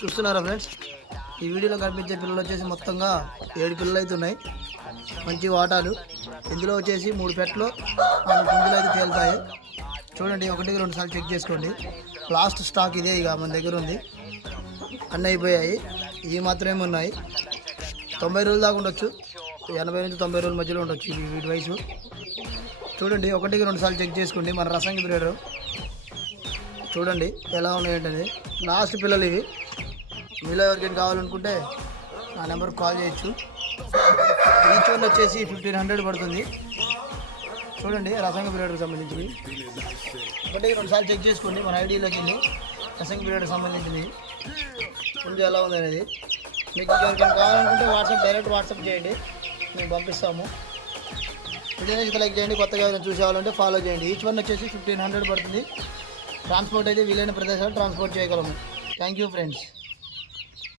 చూస్తున్నారా ఫ్రెండ్స్, ఈ వీడియోలో కనిపించే పిల్లలు వచ్చేసి మొత్తంగా 7 పిల్లలు అయితే ఉన్నాయి. మంచి వాటాలు. ఇందులో వచ్చేసి 3 పెట్టలు 4 పుంజులు అయితే తేలుతాయి. చూడండి, 1-2 సార్లు చెక్ చేసుకోండి. లాస్ట్ స్టాక్ ఇదే, ఇక మన దగ్గర ఉంది. అన్నీ అయిపోయాయి. ఇవి మాత్రమే ఉన్నాయి. 90 రోజుల దాకా ఉండొచ్చు, 80 నుంచి 90 రోజుల మధ్యలో ఉండొచ్చు వీటి వయసు. చూడండి, 1-2 సార్లు చెక్ చేసుకోండి. మన రసంగి బ్రీడర్ చూడండి ఎలా ఉన్నాయంటే. లాస్ట్ పిల్లలు ఇవి. మీలో ఎవరికైనా కావాలనుకుంటే నా నెంబర్కి కాల్ చేయొచ్చు. ఈచ్ వన్ వచ్చేసి 1500 పడుతుంది. చూడండి, రసంగి బ్రీడర్కి సంబంధించినవి. 1-2 సార్లు చెక్ చేసుకోండి. మన ఐడియాలోకి వెళ్ళి రసంగి బ్రీడర్కి సంబంధించినవి ముందు ఎలా ఉంది అనేది. మీకు ఎవరికైనా కావాలనుకుంటే డైరెక్ట్ వాట్సాప్ చేయండి, మేము పంపిస్తాము. వీడియోని లైక్ చేయండి. కొత్తగా ఏదైనా చూసేవాళ్ళంటే ఫాలో చేయండి. ఈచ్ వన్ వచ్చేసి 1500 పడుతుంది. ట్రాన్స్పోర్ట్ అయితే వీలైన ప్రదేశాలు ట్రాన్స్పోర్ట్ చేయగలము. Thank you friends.